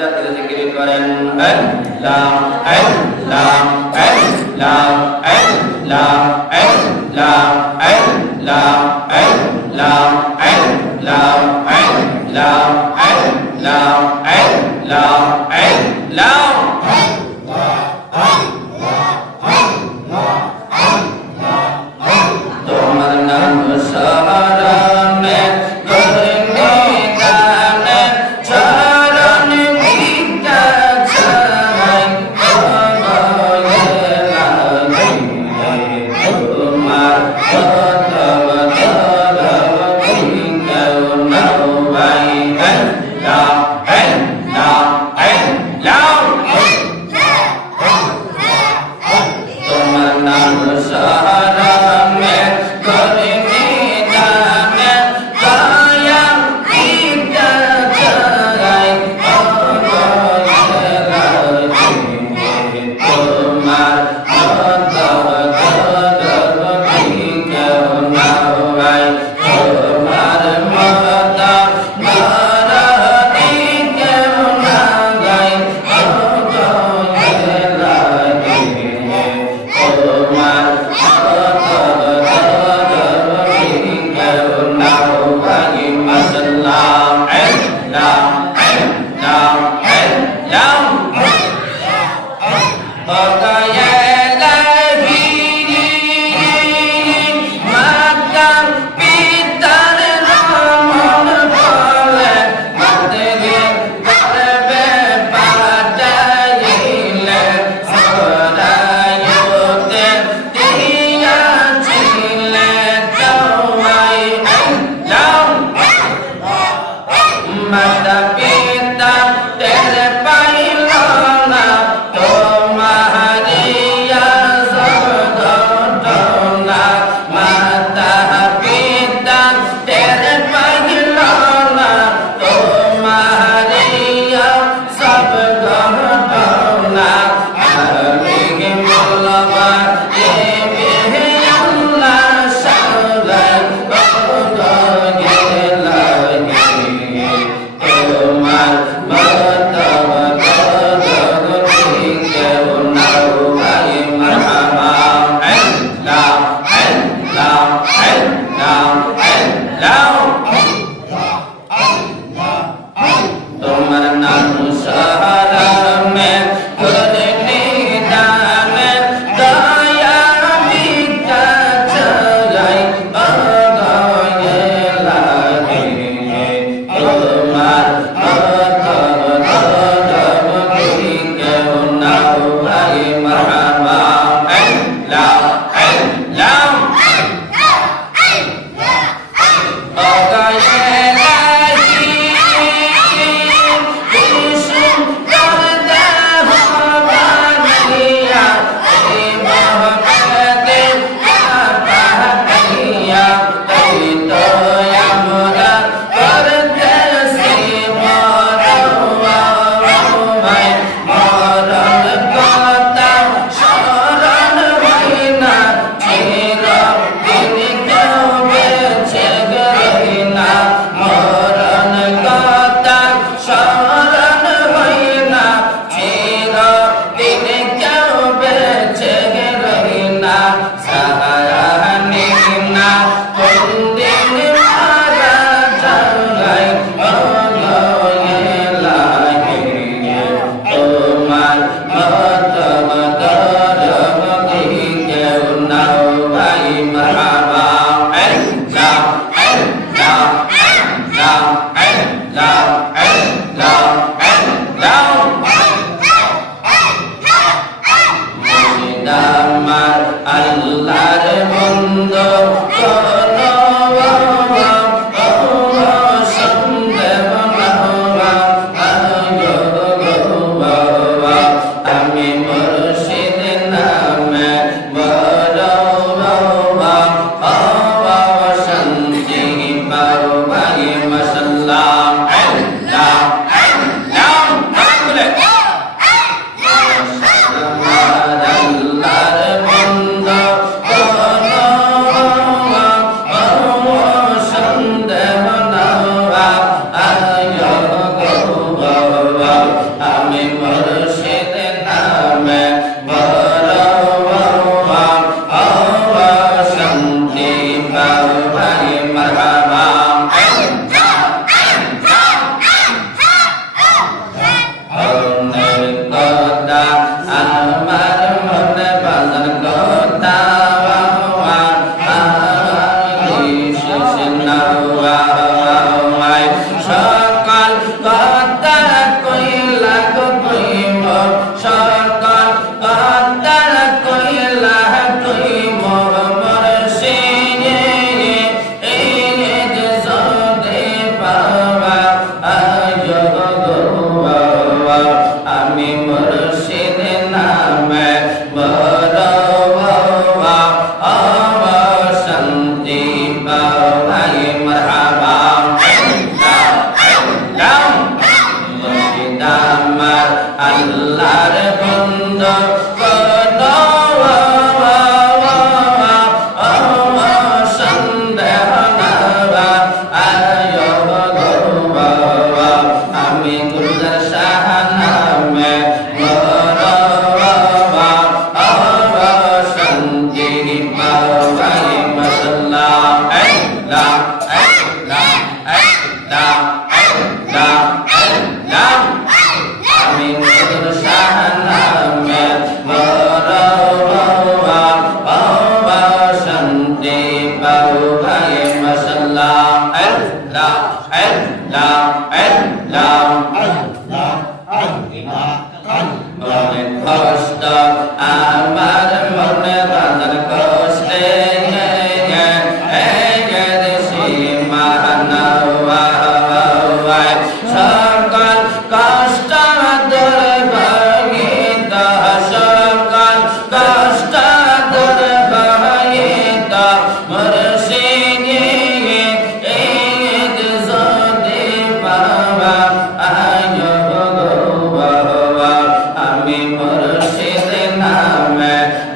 রাত্রে জিকির করেন আল্লাহ আল্লাহ আল্লাহ আল্লাহ আল্লাহ আল্লাহ আল্লাহ আল্লাহ আল্লাহ আল্লাহ আল্লাহ আল্লাহ আল্লাহ মনে কষ্ট আমার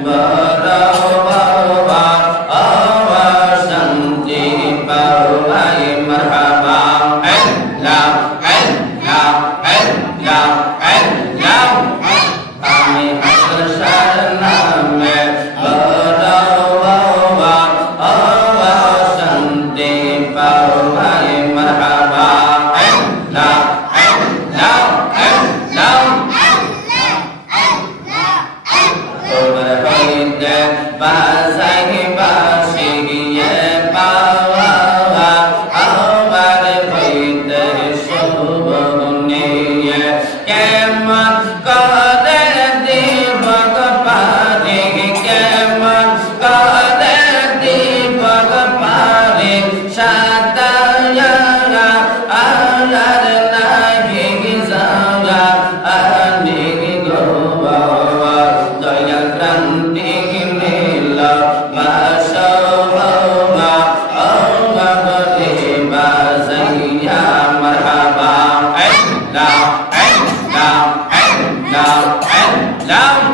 love. Não.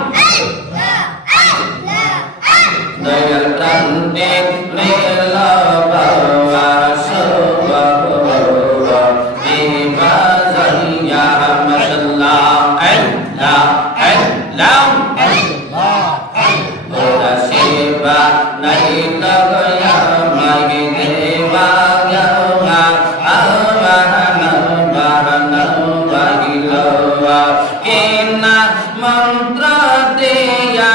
মন্ত্র দিয়া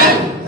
Amen.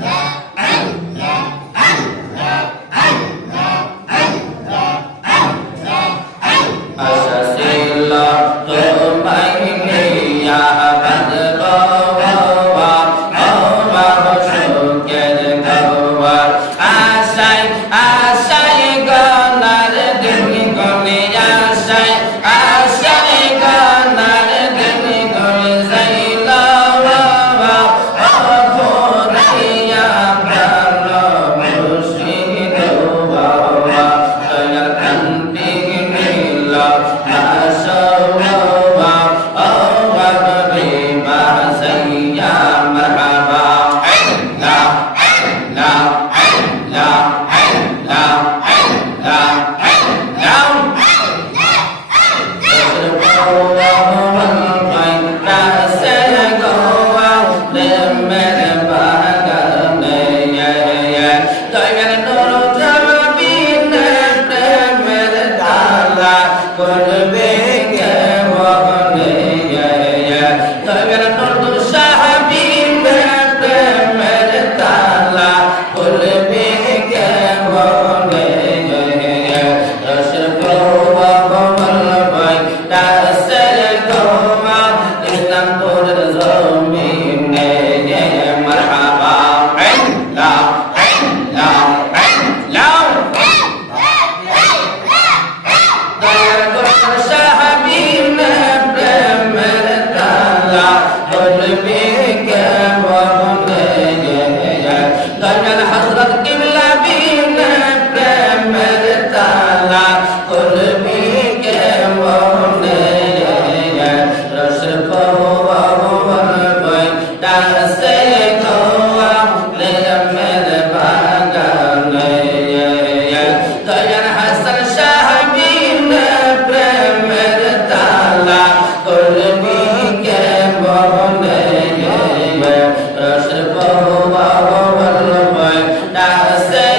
Casa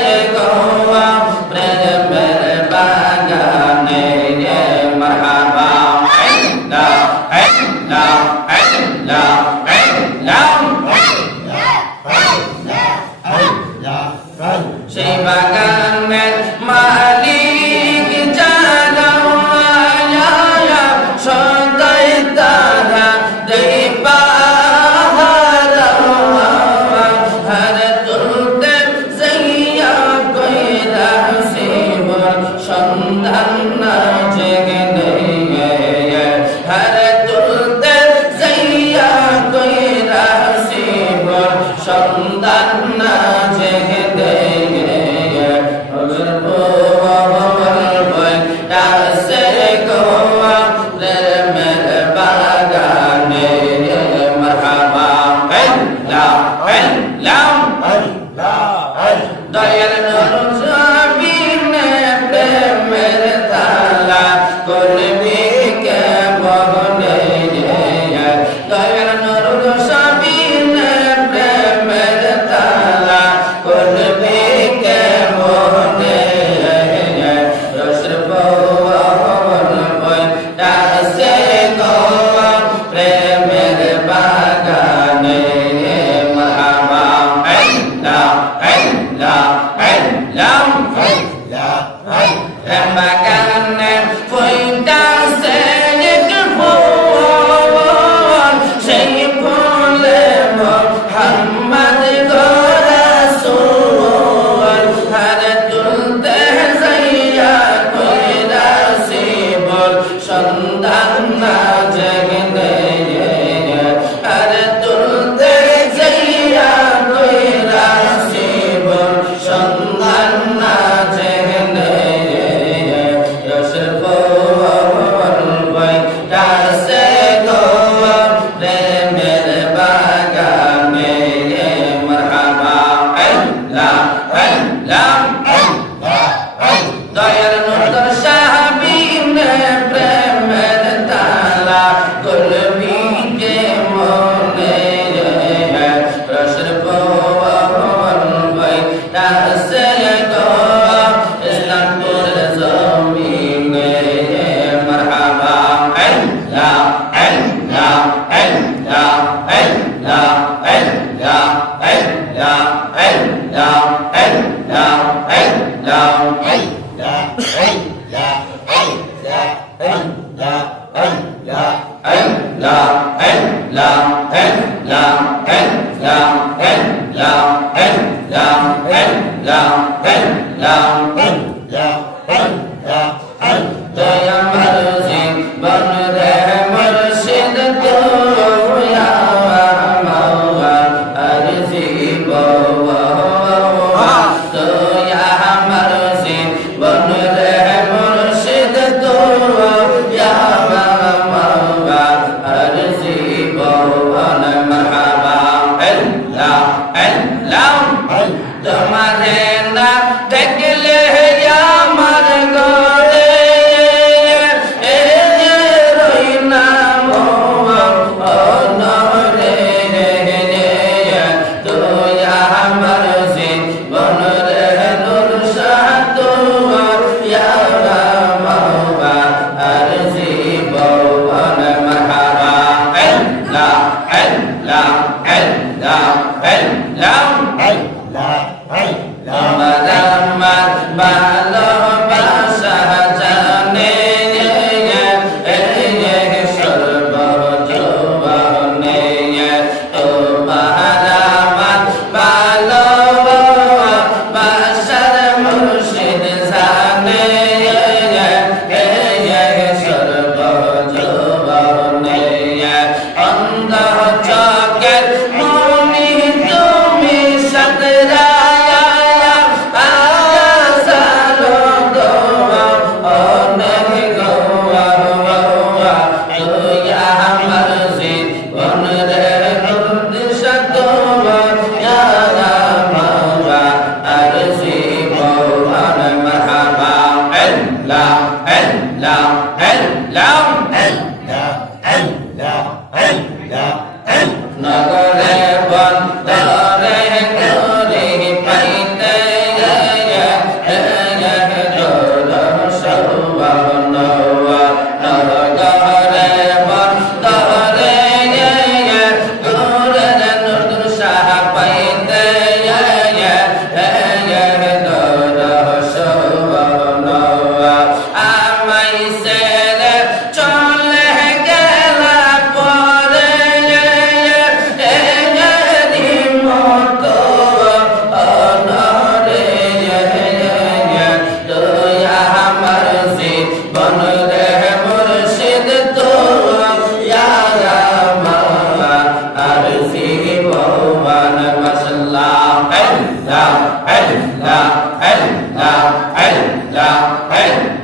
সন্ধান না জেগে Dayana. Yeah. তোমারে না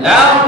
Não!